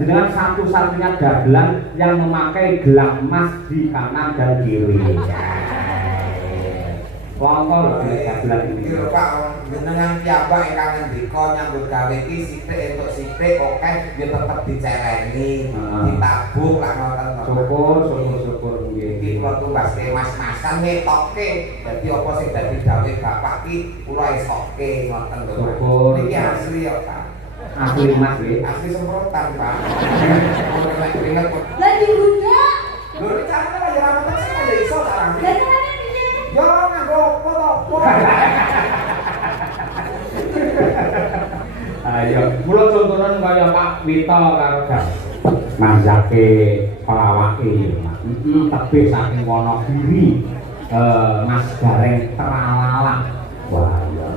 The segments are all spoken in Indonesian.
dengan satu-satunya dagelan yang memakai gelang emas di kanan dan kiri. Wongko lho dagelan iki. Yo Pak, jenengan piyambak ingkang ngendika nyambut gawe iki sithik entuk sithik oke yo tetep dicereni, ditabung lak ngoten to. Syukur nggih. Iki kula tumbaske mas-masan ngetokke. Dadi apa sing dadi gawe bapak iki kula esokke ngoten lho. Syukur. Iki asli yo Pak. Asli Mas nggih. Asli semprotan Pak. Ora keringet kok. Lah dibuka. Lho iki carane kaya ra metek sing kaya iso sekarang. Lah carane piye? Yo nganggo foto. Ayo, mula contonan kaya Pak Wito karo Gas. Masake pelawake ya, Mas. Tebih saking Wonogiri. Mas Gareng Tralala. Wah, ya.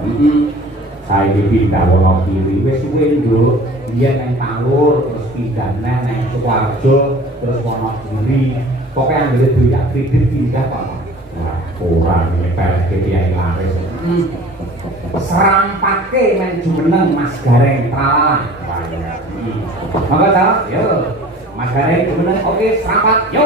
Saiki pindah Wonogiri. Wis suwe, Nduk. Biyen nang Palur, terus pindah nang Sukoharjo, terus Wonogiri. Pokoke anggere duit kredit pindah kok. Wah, ora ngepelke Kiai Laris. Serampake men jumeneng Mas Gareng Tralala. Wah iya. Monggo ta, yo. Mas Gareng jumeneng oke serampat, yo.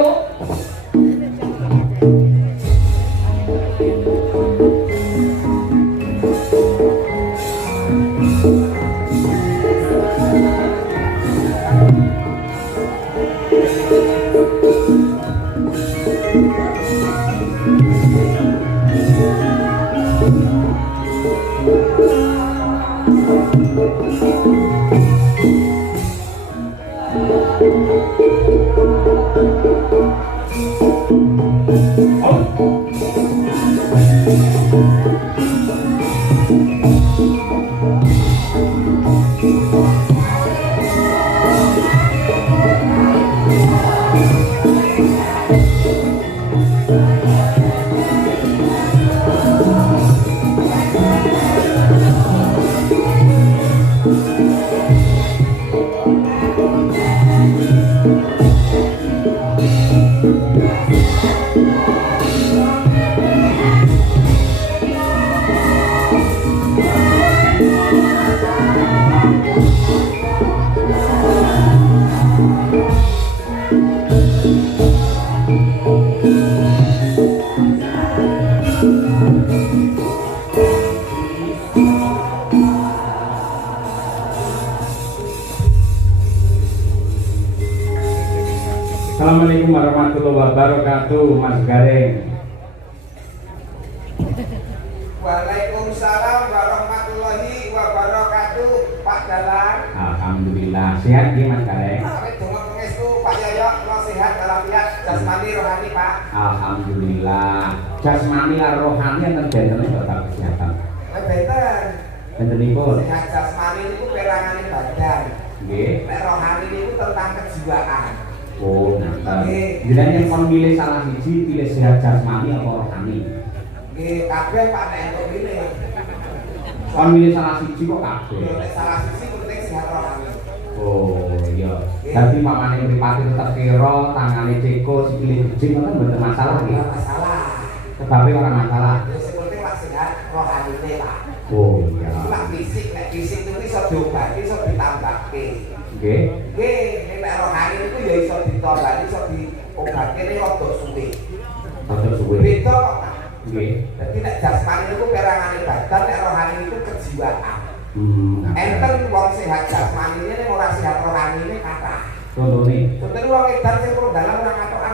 Assalamualaikum warahmatullahi wabarakatuh, Mas Gareng. Waalaikumsalam warahmatullahi wabarakatuh, Pak Dalang. Alhamdulillah sehat nggih Mas Gareng. Awit donga pangestu Pak Yoyo, kula sehat walafiat jasmani rohani, Pak. Alhamdulillah. Jasmani lan rohani enten benten total kesehatan. Benten. Bentenipun. Sehat jasmani niku perangane badan. Nggih. Nek rohani niku tentang kejiwaan. Oh, nah. Jenengan kon milih salah siji, pilih sehat jasmani apa rohani? Nggih, kabeh Pak nek entuk pilih. Kon milih salah siji kok kabeh. Nek salah siji penting sehat rohani. Oh, iya. Dadi mamane mripate tetep kira, tangane ceko, sikile gejing ngoten mboten masalah nggih. Ora masalah. Sebabe ora masalah. Sing penting Pak sehat rohanine, Pak. Oh, iya. Nek fisik itu iso diobati, iso ditambahke. Nggih. Nggih, nek rohani itu ya iso ditambahke, iso diobatke nek rada suwe. Rada suwe. Beda kok, Pak. Nggih. Dadi nek jasmani itu perangane badan, nek rohani itu kejiwaan. Enten wong sehat jasmanine nek ora sehat rohanine kathah. Contone. Contohnya wong edan sing perlu dalam ora katokan.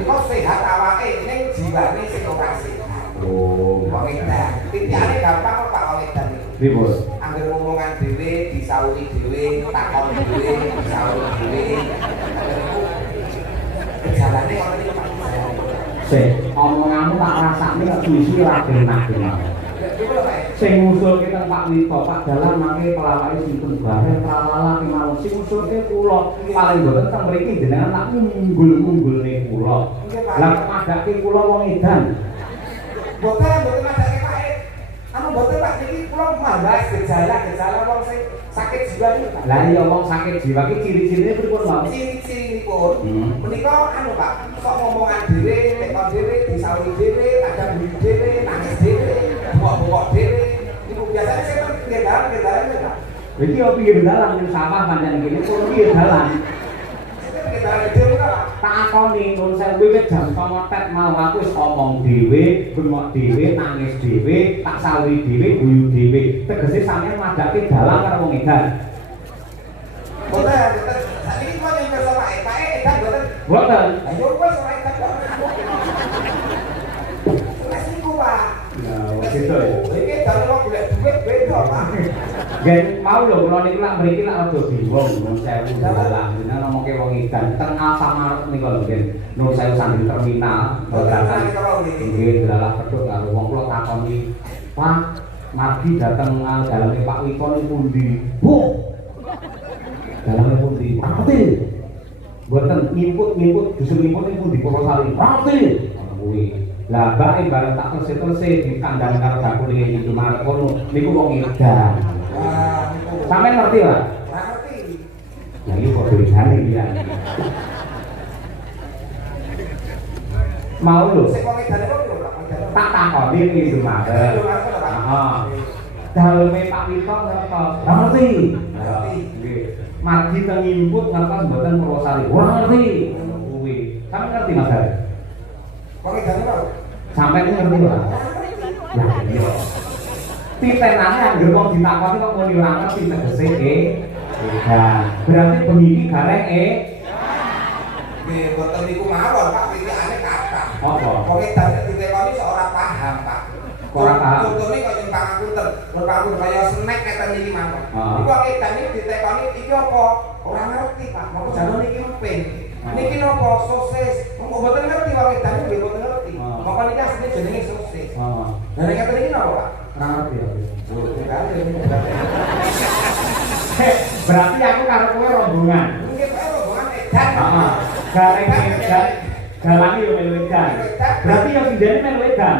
Niku sehat awake ning jiwane sing ora sehat. Oh, Wong edan. Titiane gampang kok Pak wong edan niku. Ribut. Angger ngomongan dhewe, disauri dhewe, takon dhewe, disauri dhewe. Gejalane ngono iki Pak. Sik, omonganmu tak rasakne kok suwi-suwi ora benak-benak. Sing ngusulke teng Pak Wito, Pak Dalang mangke pelawake sinten Gareng Tralala kemawon. Sing ngusulke kula paling boten teng mriki jenengan tak ngunggul-ngunggulne kula. Lah padake kula wong edan. Boten madake Pak. Anu boten Pak niki kula membahas gejala wong sing sakit jiwa niku Pak. Lah iya wong sakit jiwa iki ciri-cirine pripun, Pak? Ciri-cirinipun menika anu Pak, kok ngomongan dhewe, tekon dhewe, disauri dhewe, kadang buli dhewe, nangis dhewe, bengok-bengok dhewe. Niku biasane saya ngendaren Pak. Iki yo pinggir dalan ning sawah pancen iki kono pinggir dalan. Tak akoni nun sewu wis jam 09.00 tet mau aku wis omong dhewe, bengok dhewe, nangis dhewe, tak sawi dhewe, guyu dhewe. Tegese sampeyan madake dalan karo wong edan. Boten, saiki kok nyampe sama edan boten. Boten. Ayo wis ora edan. Wes niku, Pak. Ya, wis itu. Iki dalem kok golek duit beda, Pak. Gen mau lho kula niku lak mriki lak rada bingung nun sewu dalan. Dene ngomongke wong edan teng Alfamart niku lho gen. Nun sewu sambil terminal. Nggih, dalah pedhot karo wong kula takoni, "Pak, margi dateng daleme Pak Wito niku pundi?" "Bu, daleme pundi?" "Pati." "Mboten ngimput justru ngimput niku pundi Purwosari?" "Pati." Ngono kuwi. Lah bae bareng tak terus-terus dikandang karo bakul iki Indomaret kono niku wong edan. Sampai ngerti lah? Ngerti. Nah ini kok tulisannya dia. Mau lho? Tak takoni ini Indomaret. Daleme Pak Wito ngertos. Ngerti. Margi teng input ngertos mboten Purwosari. Ngerti. Kuwi. Sampe ngerti Mas Hari? Kok ngene kok? Sampai ngerti lah. Ya iya. Titenane anggere wong ditakoni kok muni ora ngerti tegese edan. Berarti bengi iki gareng Nggih, boten niku mawon, Pak, pitikane kathah. Apa? Kok edan ditekoni sok ora paham, Pak. Ora paham. Contone kok yen pangapunten, mun pangapunten kaya snack keten iki mawon. Ah. Iku kok edan iki ditekoni iki apa? Ora ngerti, Pak. Moko jalane iki emping. Niki napa sosis? Moko boten ngerti wong edan iki boten ngerti. Moko niki asline jenenge sosis. Heeh. Lah nek keten iki napa, Pak? Ora ngerti aku. Heh, Berarti aku karo kowe rombongan. mungkin Pak rombongan edan. Heeh. Gareng edan. Dalange yo melu edan. Berarti yang sindene melu edan.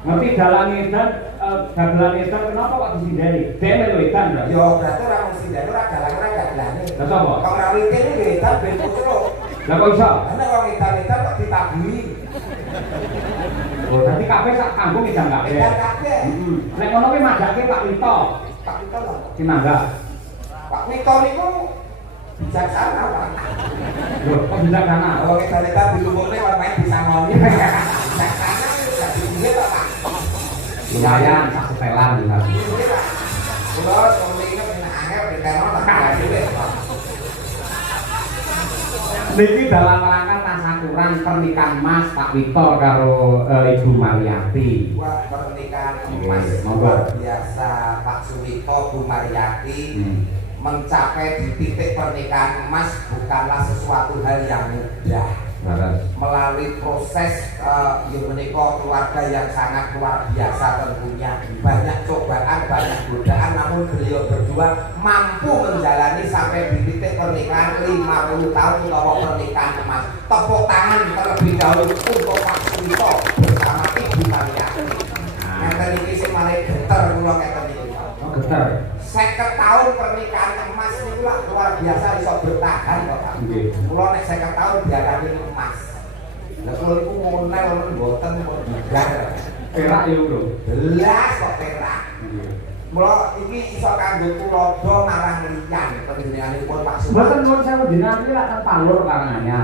Ngerti dalange edan, dagelan edan kenapa kok disindeni? Dhewe melu edan lho. Yo berarti ora mesti dan ora dalan ora daglane. Lah sapa? Kok ora witene yo edan ben terus. Lah kok iso? Ana wong edan-edan kok ditaburi. Oh, berarti kabeh sak kampung edan kabeh. Edan kabeh. Heeh. Nek ngono kuwi madake Pak Wito. Pak Wito lho. Sinangga. Pak Wito niku bijaksana, Pak. Lho, kok bijaksana? Oh, edan-edan dilumukne warnane bisa ngoni. Bijaksana dadi duit kok, Pak. Lumayan sak setelan iki. Duit, Pak. Kula sampe inget nek angel dikeno tak duit, Pak. Niki dalam rangka tasyakuran pernikahan Mas Pak Wito karo Ibu Mariati. Wah, pernikahan Oke, emas monggo. luar biasa Pak Suwito, Bu Mariati mencapai di titik pernikahan emas bukanlah sesuatu hal yang mudah. Melalui proses yang menikah keluarga yang sangat luar biasa tentunya, banyak cobaan, banyak godaan, namun beliau berdua mampu menjalani sampai di titik pernikahan 50 tahun atau pernikahan emas. Tepuk tangan terlebih dahulu untuk Pak Suwito bersama Ibu Mariati. Ngeten iki sing malah geter kula ngeten iki. Oh, getar. 50 tahun pernikahan emas niku lah luar biasa iso bertahan kok, Pak. Nggih. Kula nek 50 tahun diarani emas. Lah kula niku ngonel mboten kok bugar. Perak ya, Bro. Belas kok perak. Nggih. Mula iki iso kanggo tulodo marang liyan panjenenganipun Pak Suwito. Mboten nuwun sewu jenengan iki lak teng Palur karangannya.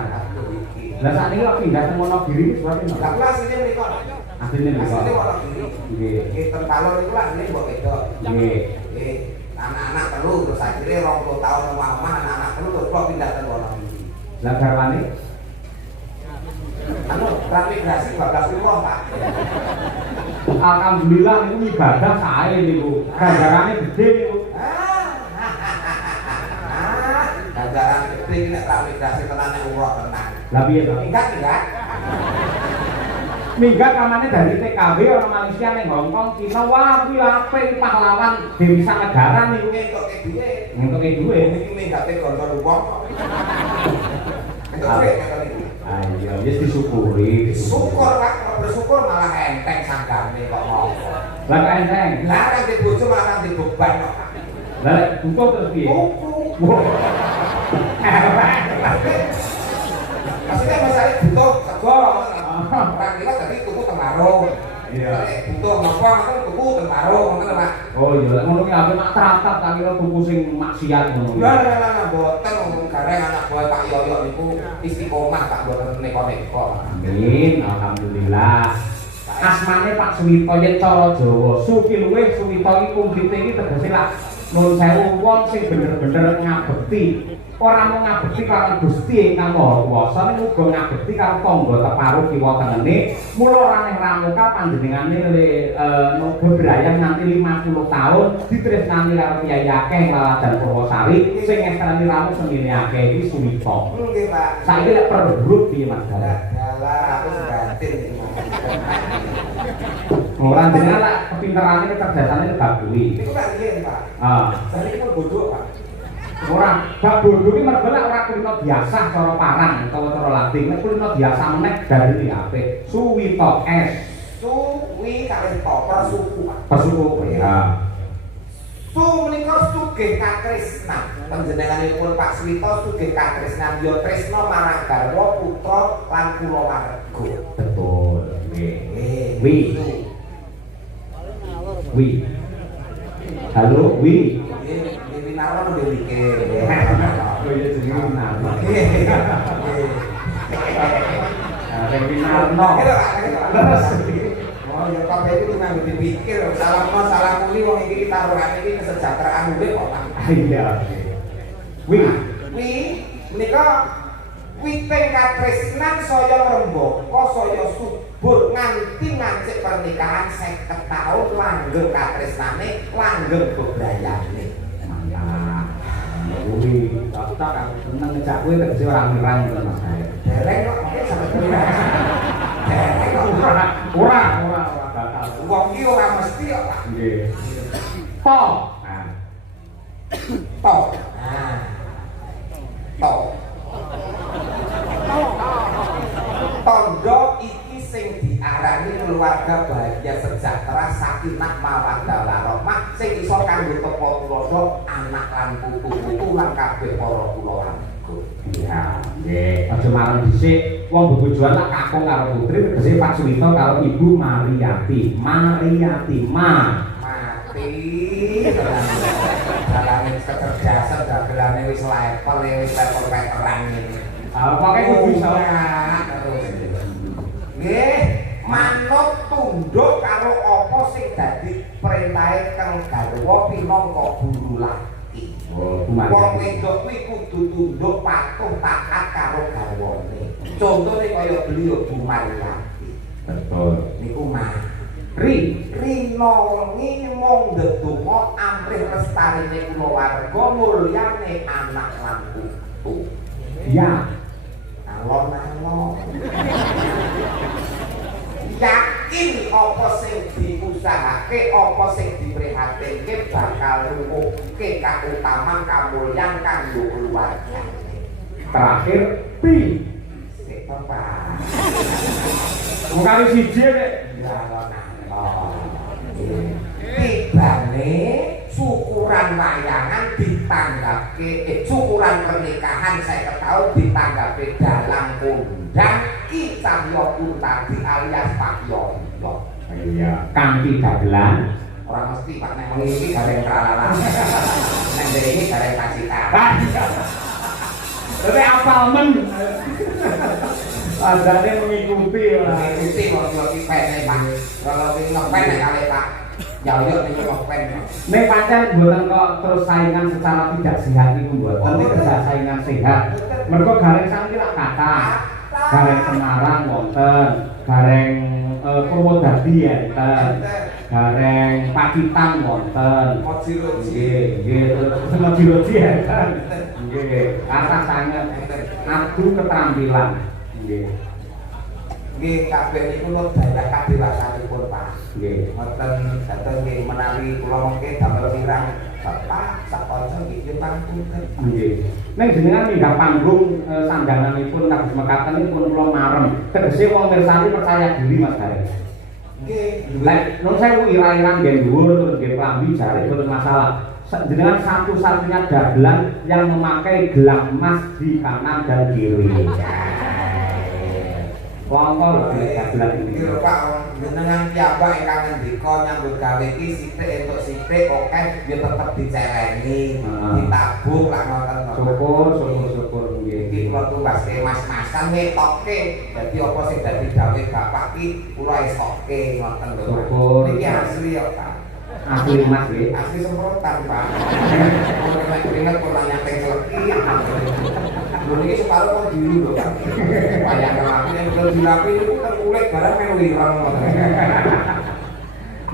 Lah sakniki kok pindah teng Wonogiri sesuatu Lah nggak? kula asline mriko. Asline mriko. Asline Wonogiri. Nggih. Nggih ten Palur niku lah asline mbok wedok. Nggih. Nggih. Anak-anak telu terus akhirnya 20 tahun omah-omah anak-anak telu terus kok pindah ten Wonogiri. Lah garwane Anu, transmigrasi 12 umroh, Pak. alhamdulillah niku ibadah sae niku. Ganjarane gede niku. Ganjaran gede iki nek transmigrasi tenan nek umroh tenan. Lah piye to? Minggat. Minggat kamane dari TKW orang Malaysia ning Hongkong, Cina, wah kuwi apik pahlawan Dewisa Negara niku. Ngentuke duit. Ngentuke dhuwit. Niki minggate gontor wong kok. Entuk duit ngoten niku. Ah iya, wis disyukuri. Syukur, Pak. Bersyukur malah enteng sanggane kok ngopo. Lah kok enteng. Lah kan di bojo malah di beban kok. Lah lek buka terus piye? Buku. Maksudnya masalah butuh sego. Orang kira tadi tuku teng warung. Iya. Butuh ngapa kan tuku tuku teng warung ngoten Pak. Oh iya, ngono ki ape mak tratap tak kira tuku sing maksiat ngono. Lah mboten wong gareng anak buah Pak Yoyo niku istiqomah Pak mboten neko-neko. Amin, alhamdulillah. Asmane Pak Suwito yen cara Jawa, Suki luwih Suwito iki kumplite iki tegese lak nuwun sewu wong sing bener-bener ngabekti. Ora mung ngabekti karo Gusti Ingkang Maha Kuwasa ning uga ngabekti karo tangga teparuh kiwa tengene. Mula raneh ramuka panjenengane bebrayan nganti 50 tahun ditresnani karo Kyai Akeh Laladan Purwosari sing ngestrani ramu semene akeh iki Suwito. Nggih Pak. Saiki lek perburuk piye Mas Dalah? Dalah aku batin iki Mas. Ora jenengan lak kepinterane kecerdasane bab kuwi. Niku Pak nggih Pak. Saya iki bodoh Pak. Ora, bab bodoh iki mergo lak ora kulino biasa cara parang utawa cara lading, nek kulino biasa meneh dari apik. Suwito S. Suwi kalih topor suku Pak. Pesuku ya. Su menika sugih katresnan. Panjenenganipun Pak Suwito sugih katresnan ya tresna marang garwa putra lan kulawarga. Betul. Nggih. Wi. Halo, Wi. Nggih naron nggih mikir. Oh iya jenenge Narno. Nggih. Narno. Terus oh ya kabeh itu nganggo dipikir salah muli wong iki taruhane iki kesejahteraan urip kok Pak. Iya. Wi. Menika witing katresnan saya ngrembaka saya subur nganti ngancik pernikahan 50 tahun langgeng katresnane langgeng bebrayane. Mantap. Wi, tak seneng ngejak kowe tegese ora ngerang to Mas. Dereng kok sampe dereng. Dereng kok Ora bakal. wong iki ora mesti kok Pak. Nggih. To. To. Nah. To. Tondo iki sing diarani keluarga bahagia sejahtera sakinah mawaddah warahmah sing iso kanggo tepa tulodo anak lan putu-putu lan kabeh para kulawarga. Iya, nggih. Aja marang dhisik wong bebojoan lak kakung karo putri tegese Pak Suwito karo Ibu Mariyati. Mariyati Mati. Dalane kecerdasan dagelane wis level veteran iki. Pokoke kudu iso terus. Nggih, manut tunduk karo apa sing dadi perintahe kang garwa pinangka guru laki. Wong wedok kuwi kudu tunduk patuh taat karo garwane. Contone kaya beliau Bu Mariyati. Betul. Niku mah Rino wengi mung ndedonga amrih lestarine kulawarga mulyane anak lan putu. Ya. Alon-alon. Yakin apa sing diusahake, apa sing diprihatinke bakal nuwuhke kautaman kamulyan kanggo keluarga. Terakhir pi. Sik Bapak. Mungkari siji nek tibane syukuran wayangan ditanggapi syukuran pernikahan 50 tahun ditanggapi dalang kondang Ki Cahyo Kuntadi alias Pak Yoyo. Iya, kanthi dagelan Ora mesti Pak nek iki gareng tralala. Nek iki gareng pasita. Tapi apal men. Adane mengikuti ora. Mengikuti kok iki pene Pak. Kalau iki ngepen nek kali Pak Yoyo niku ngepen. Nek pancen mboten kok terus saingan secara tidak sehat niku mboten. Nek kerja saingan sehat. Mergo gareng saniki lak kathah. Gareng Semarang wonten, gareng Purwodadi enten, gareng Pacitan wonten. Nggih, nggih, Mojiroji enten. Nggih, kathah sanget adu keterampilan. Nggih. Nggih, kabeh niku nur daerah kadewasanipun Pak. Nggih. Ngoten dateng nggih menawi kula mengke damel wirang Bapak sak kanca nggih pangapunten. Nggih. Ning jenengan minggah panggung sandanganipun kados mekaten nipun kula marem. Tegese wong mirsani percaya diri Mas Gareng. Nggih, Lek nun sewu ira-irang nggih dhuwur terus nggih klambi jare mboten masalah. Jenengan satu-satunya dagelan yang memakai gelang emas di kanan dan kiri. Wongko lho dagelan iki. Iki lho Pak, jenengan piyambak ingkang ngendika nyambut gawe iki sithik entuk sithik akeh ya tetep dicereni, ditabung lak ngoten. Syukur nggih. Iki kula tumpaske mas-masan ngetokke. Dadi apa sing dadi gawe bapak iki kula esokke ngoten lho. Syukur. Iki asli ya Pak. Asli Mas nggih. Asli semprotan Pak. Kalau nek keringet kok nyateng celeki. Lho niki separo kok dulu lho Pak. Wayang rapi nek udah dirapi niku kan kulit barang melu ireng ngoten.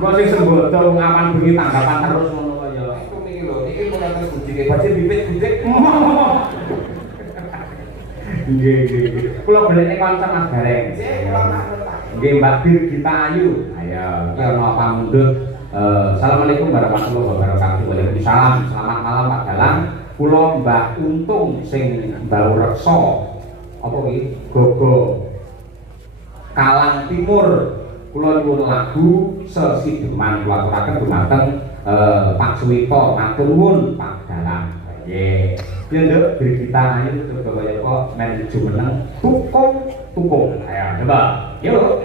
Mbok sing sembodo ngapan bengi tanggapan terus ngono kok ya. Iku niki lho, niki mulai terus bujike baca bibit budik. Nggih. Kula balekne kanca Mas Gareng. Nggih, kula matur Pak. Nggih Mbak Bir Gita Ayu. Ayo, iki ana pamundhut. Assalamualaikum warahmatullahi wabarakatuh. Waalaikumsalam. Selamat malam Pak Dalang. Kula Mbah Untung sing Mbau Reksa. Apa iki? Gogo Kalang Timur. Kula nyuwun lagu sesideman kula aturaken dumateng Pak Suwito. Matur nuwun Pak Dalang. Nggih. Piye Nduk? Bir Gita Ayu coba kaya kok men jumeneng tukung. Ayo coba. Yuk.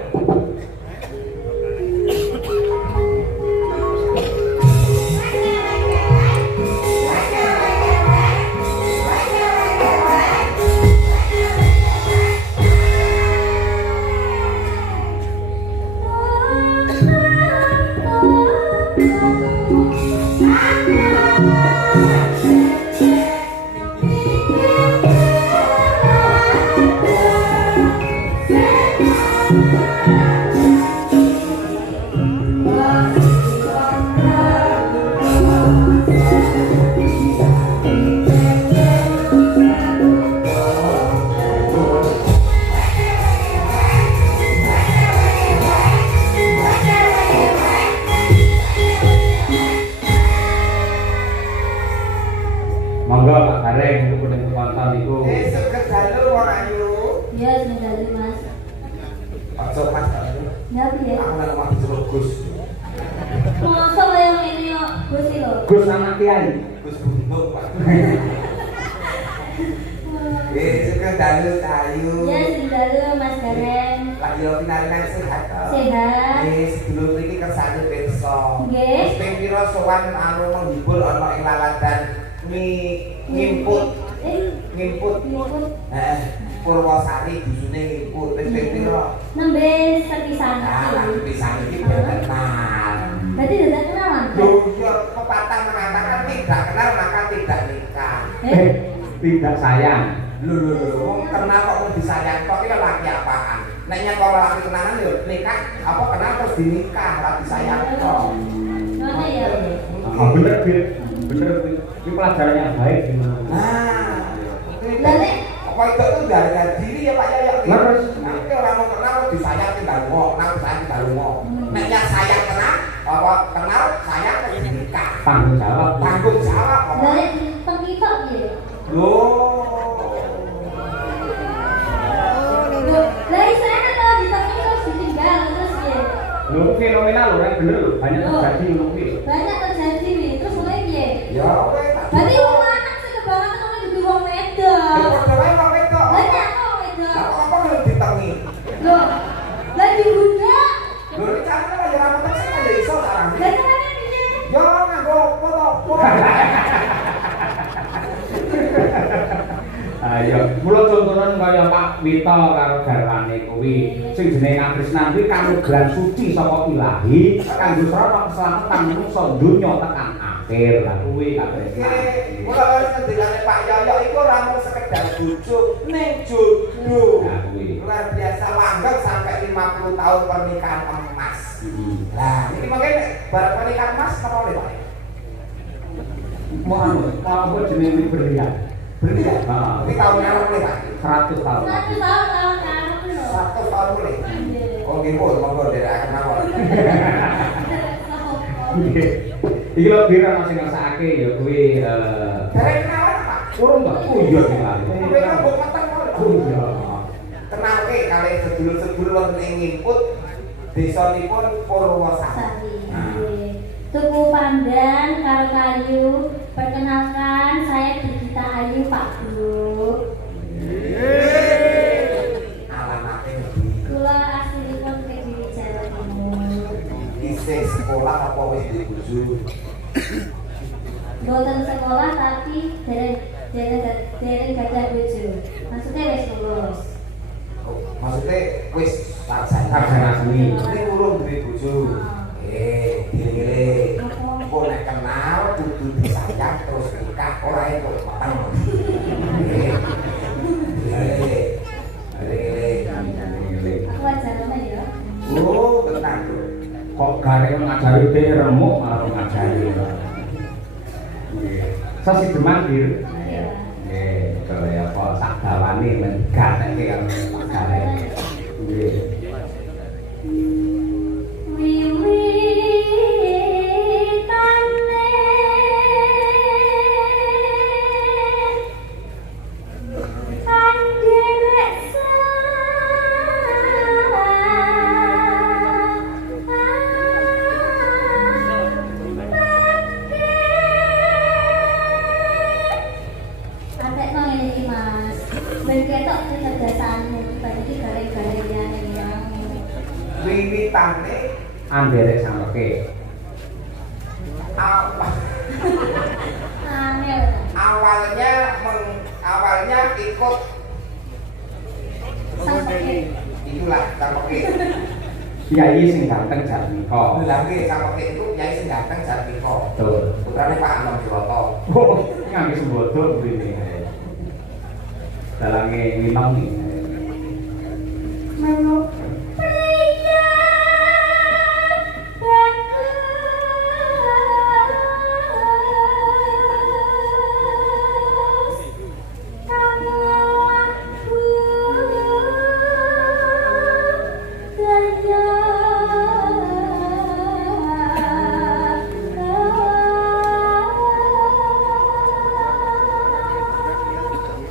Monggo Pak Gareng niku punika konton niku. Seket dalu wong ayu. Ya, sudah Mas. Ojo Mas dalu. Ya, piye? Aku nang omah disuruh Gus. Masa kaya ngene yo, Gus iki lho. Gus anak Kiai. Gus Buntung Pak. Seket dalu ayu. Ya, sudah Mas Gareng. Lah yo pinaringan sehat. Sehat. Sedulur iki kersane pirsa. Nggih. Ping pira sowan anu menghibur ana ing laladan ngimput. Ngimput. Heeh. Purwosari dusune ngimput ping pira. Nembe sepisan. Ah, pisan iki kenal. Berarti tidak kenalan. Lho, ya pepatah mengatakan tidak kenal maka tidak nikah. Tidak sayang. Lho, wong kenal kok mau disayang kok iki laki apaan? Nek nyek kalau laki kenalan yo nikah, apa kenal terus dinikah, ora disayang kok. Ngono ya. Bener Bir. Bener ini pelajaran yang baik gimana? Nah, Lah apa itu tuh dari diri ya Pak ya. Terus Nanti orang mau kenal disayang tinggal ngomong, kenal sayang tinggal ngomong. Nek yang sayang kenal, apa kenal sayang terus dinikah. tanggung jawab. Tanggung jawab. lah nek kita piye? Loh. Lah isane kalau ditanya terus ditinggal terus piye? Lho fenomenal lho kan bener lho banyak Loh. terjadi ngono kuwi. Banyak terjadi nih, terus mulai piye? Ya wes. Berarti wong lanang sing kebangetan ngene dudu wong wedok. Padha wae kok wedok. Banyak kok wedok. Lah apa kudu ditengi? Loh, lah dibuka. Lho iki carane kaya ora metek sing ya iso sarang. Lah carane piye? Yo nganggo foto. Ayo, mula contohan kaya Pak Wito karo garwane kuwi sing jenenge Katrisnan kuwi kanugrahan suci saka Ilahi kanggo srana keselamatan manungsa donya tekan akhir. Lah kuwi Katrisnan. Mula harus ngendikane Pak Yoyo iku ora mung sekedar bojo ning jodoh. Nah kuwi. Luar biasa langgeng sampai 50 tahun pernikahan emas. Lah, ini makanya barang pernikahan emas apa oleh Pak? Mau apa jenenge berlian? Berlian. Heeh. Ini tahun yang oleh Pak? 100 tahun. 100 tahun kan lho. 100 tahun boleh. Nggih. Oh, nggih, monggo dari akan mawon. Iki lho bir ana sing ngrasakake ya kuwi Dari kenalan Pak. urung kok. Oh iya sekali. Sampai rambut meteng Oh iya. kenal ke kali sedulur-sedulur wonten ing ngimput desanipun Purwosari. Sari. Nggih. Tuku pandan karo kayu. Perkenalkan saya Digita Ayu Pak Guru. Alamatnya ngendi? bojo. Boten sekolah tapi dereng gadah bojo. Maksudnya wis lulus. Oh, maksudnya wis sarjana seni. Ini urung duwe bojo. Dile-dile. Kok nek kenal kudu disayang terus nikah ora entuk mateng. Aku ajarane ya. Oh, tenang bro. Kok garek ngajari dhek remuk malah ngajari. Sasi deman bir. Nggih, kaya apa sak dawane mengatake karo garek. Nggih. Wiwitane Anderek sampe. Awalnya ikut itulah sampe. Kiai sing ganteng Jatmiko. Lha nggih sampe itu kiai sing ganteng Jatmiko. Betul. Putrane Pak Anom Broto. Oh, ngangge sembodo begini. Dalange ngimang iki.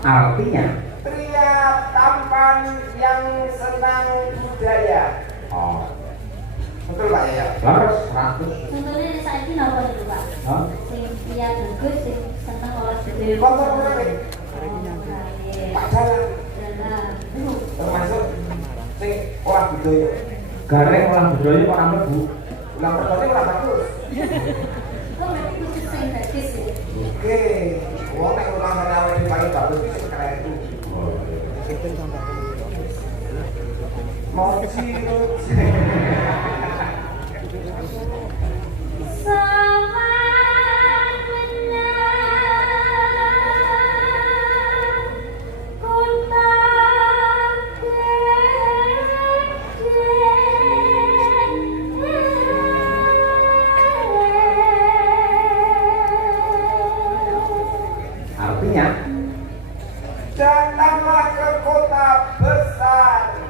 Artinya Pria tampan yang senang budaya. oh, Betul Pak ya? laras 100. Contohnya saiki napa niku Pak? Hah? Sing dia bagus sing seneng olah budaya. Kontor menarik. Pak Jalan Jalan. termasuk sing olah budaya. Garek olah budaya kok ora mlebu. Ulang pertama ora bagus. Oh, itu sing bagus ya. Oke, wong nek ulang awake dhewe paling bagus itu sing keren itu. Mau cium. Artinya Datanglah ke kota besar.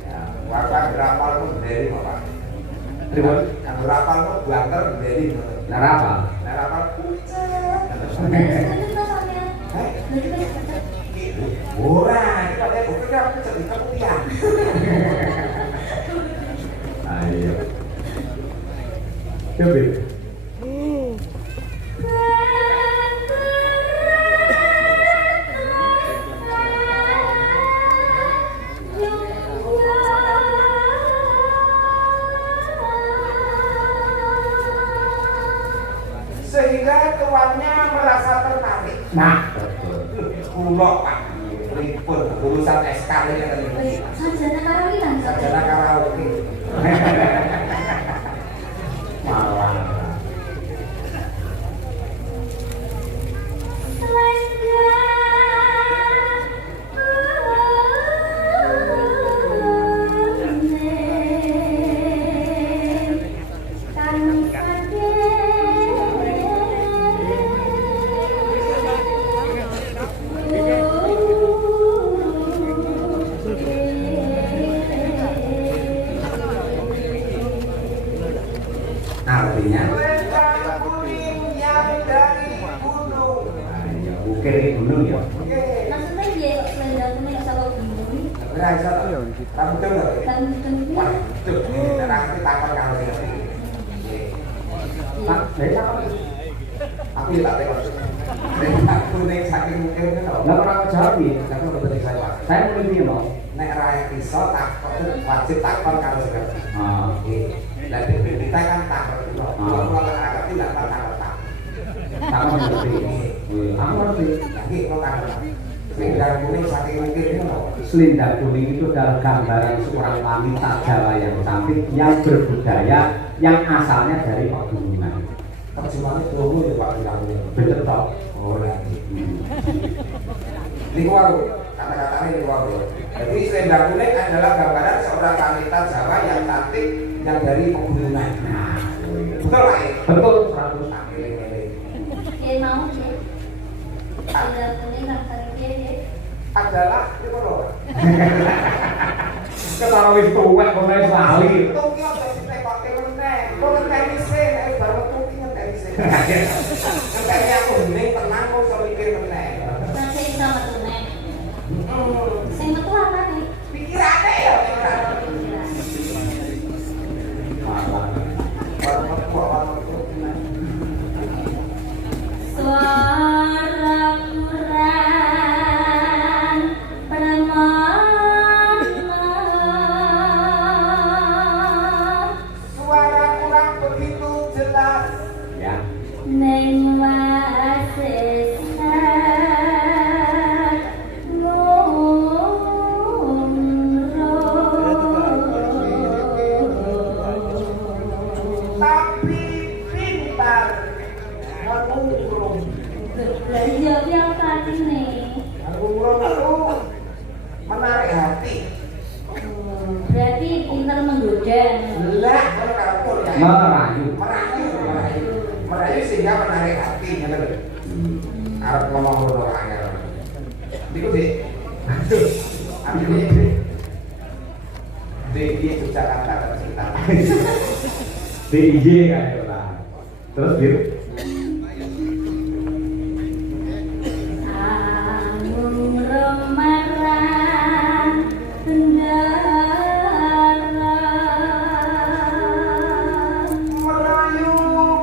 Ya, waktu berapal pun dari Bapak. Pripun? Yang berapal pun banter dari. Narapa. Berapal ora, iki kok buku iki aku jadi keputihan. Ayo. Coba. Sehingga tuannya merasa tertarik. Nah, betul. Kulo Pak, pripun urusan SK ini kan ini. Sarjana karaoke kan? Sarjana karaoke. Malah. Artinya Selendang kuning yang dari gunung. ya ukir di gunung ya. Oke. Maksudnya dia kok selendang kuning gak sama gunung? Ora iso. Kamu dengar? Kan gunung. Waduh, nanti takon kalau ngerti. Pak, dari siapa? Aku ya tak tekon. Selendang kuning saking mungkin itu. Lah ora jawab iki. Tapi betul saya. Saya mau piye, Pak? Nek ra iso takon wajib takon kalau ngerti. Ah, Oke. Lah kita kan takon itu. Kalau masyarakat tidak pernah letak. Kamu ngerti? Aku ngerti. Lagi kalau kata selendang kuning saking mungkin itu loh. Selendang kuning itu adalah gambaran seorang wanita Jawa yang cantik, yang berbudaya, yang asalnya dari pegunungan. Terjemahannya dulu ya Pak bilangnya. Bener toh? Oh lagi. Ini wow, kata-katanya ini wow. Jadi selendang kuning adalah gambaran seorang wanita Jawa yang cantik, yang dari pegunungan. Nah, betul Pak? Betul. 100 akhir-akhir. Dia mau sih. Selendang kuning rasanya dia. Adalah itu loh. Ketara wis tuwek kok wis lali. Itu ki aja ditekok meneh. Kok ngenteni sih nek bar metu ki ngenteni sih. Ngenteni aku hening tenang kok iso mikir meneh. Masih bisa metu nih. Sing metu apa nih? Pikirane ya pikirane. Bar metu bar metu. Suara kurang Suara kurang begitu jelas. Ya. Neng wasesa Tapi pintar ngurung. Jawab yang tadi nih. Ngurung itu menarik hati. Berarti pintar menggoda. Lah kalau karakter ya. Merayu. Merayu sehingga menarik hati, gitu loh. Arab ngomong ngono angel. Iku sih. Aduh. Akhirnya ini. Dia Yogyakarta tercinta. DIY kan itu lah. Terus gitu. Anggung remaran bendara Merayu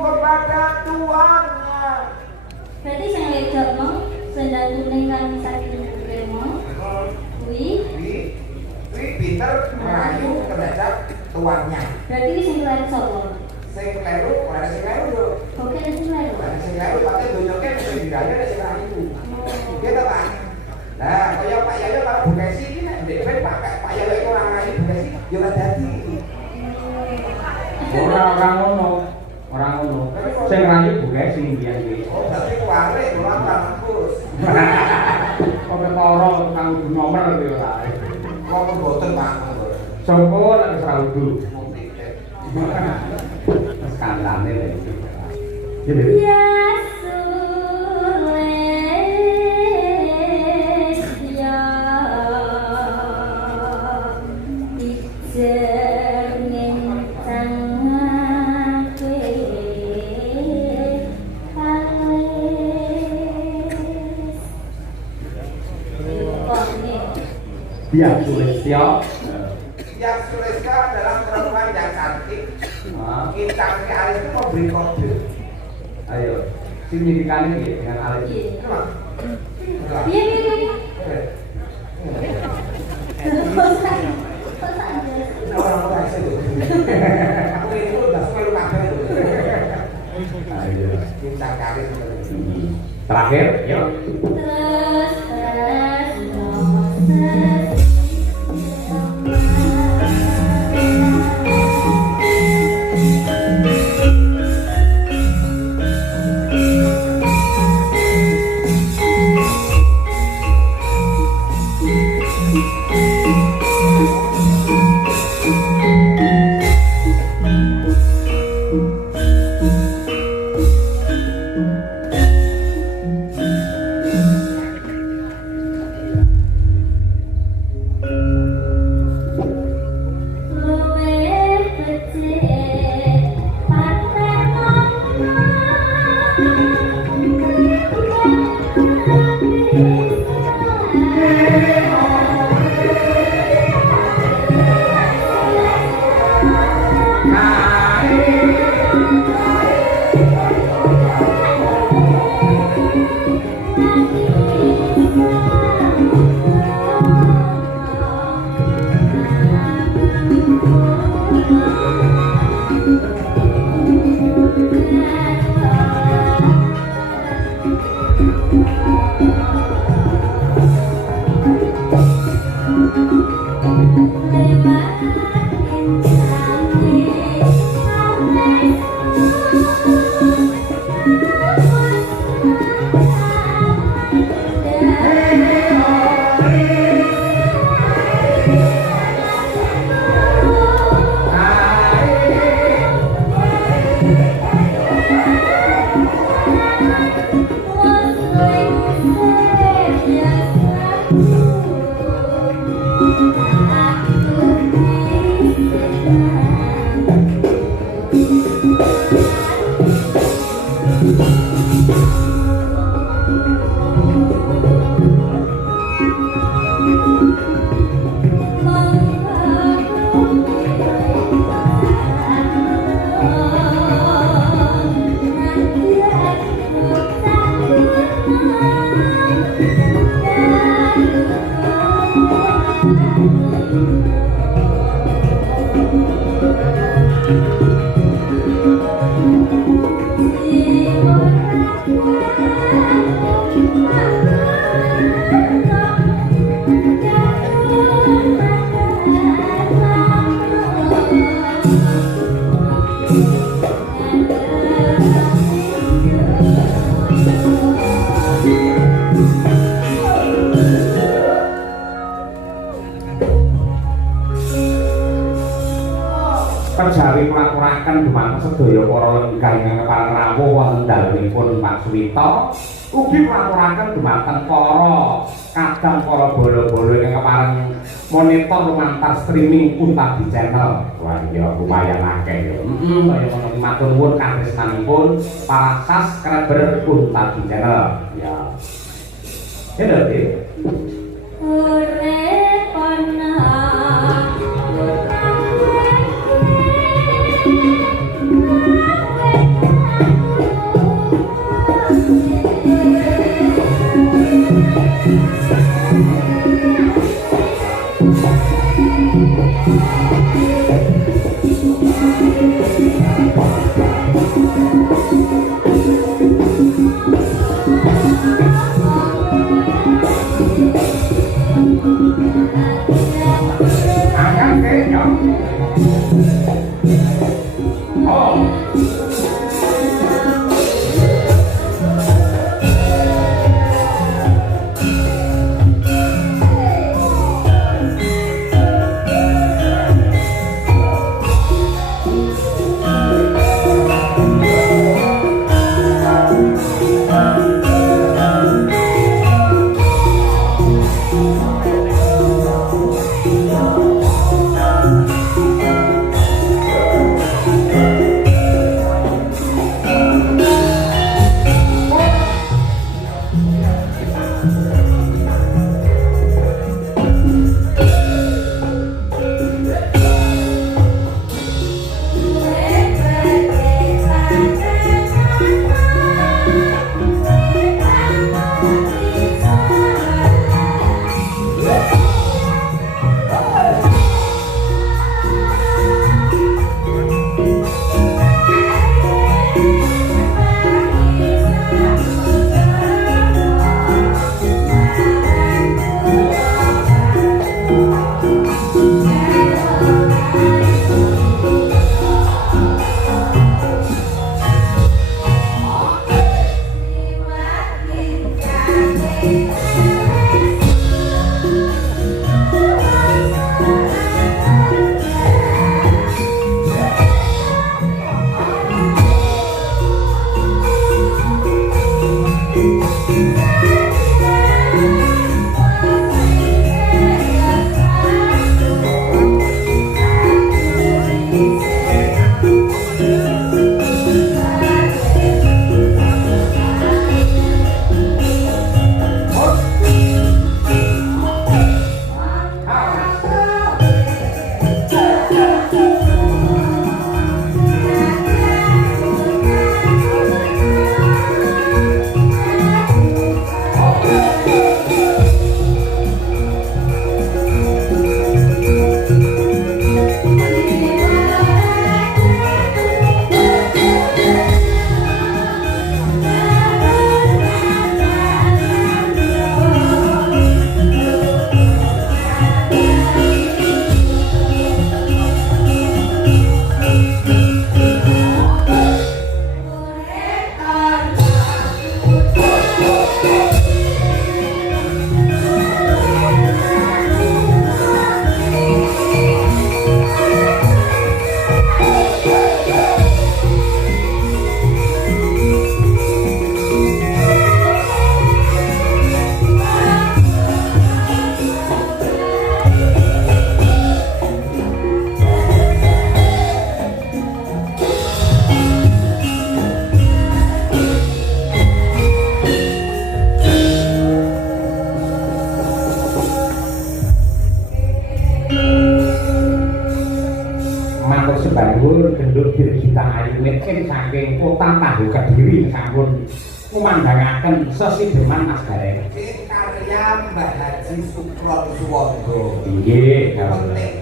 kepada tuannya. berarti sing wedok mau selendang kuning kan saking kuwi mau kuwi Wih, pinter merayu terhadap tuannya. berarti wis sing keren sapa? Sing kleru, ada sing kleru lho. Oke sing keren. Ada sing kleru pakai donyoke sing digaya ada sing rayu. Gitu Pak. Nah, kaya Pak Yayo kalau Bukesi ini nek ndek pakai Pak Yayo itu orang rayu Bukesi yo ora dadi. Orang ngono. Orang ngono. Sing rayu bukae sing biyen iki. Oh, berarti kuare ora bagus. Kok ketara kang nomor iki ora. Kok mboten Pak. Joko lan Saudu. Skandalnya lah itu. Jadi. Ya sules ya ijerning tangake Dia Sulistyo. Yang Suleska adalah perempuan yang cantik. Kita ke alis itu memberi kode. Ayo, signifikannya gitu dengan alis. Coba. Iya, iya, iya. Orang-orang itu. Aku ini udah suka lu kabeh itu. Ayo. Kita ke alis. Terakhir, yuk. Terus ngaturaken dumateng sedaya para lenggah ingkang kepareng rawuh wonten dalemipun Pak Suwito. Ugi ngaturaken dumateng para kadang para bola-bola ingkang kepareng monitor lumantar streaming Kuntabi Channel. Wah iya lumayan akeh ya. Kaya ngono ki matur nuwun katresnanipun para subscriber Kuntabi Channel. Ya. Halo, urip ana gendut Dirgita Ayunit saking Kota Tahu Kediri sampun ngumandhangaken sesideman Mas Gareng. Karya Mbah Haji Sukron Suwondo. Inggih, penting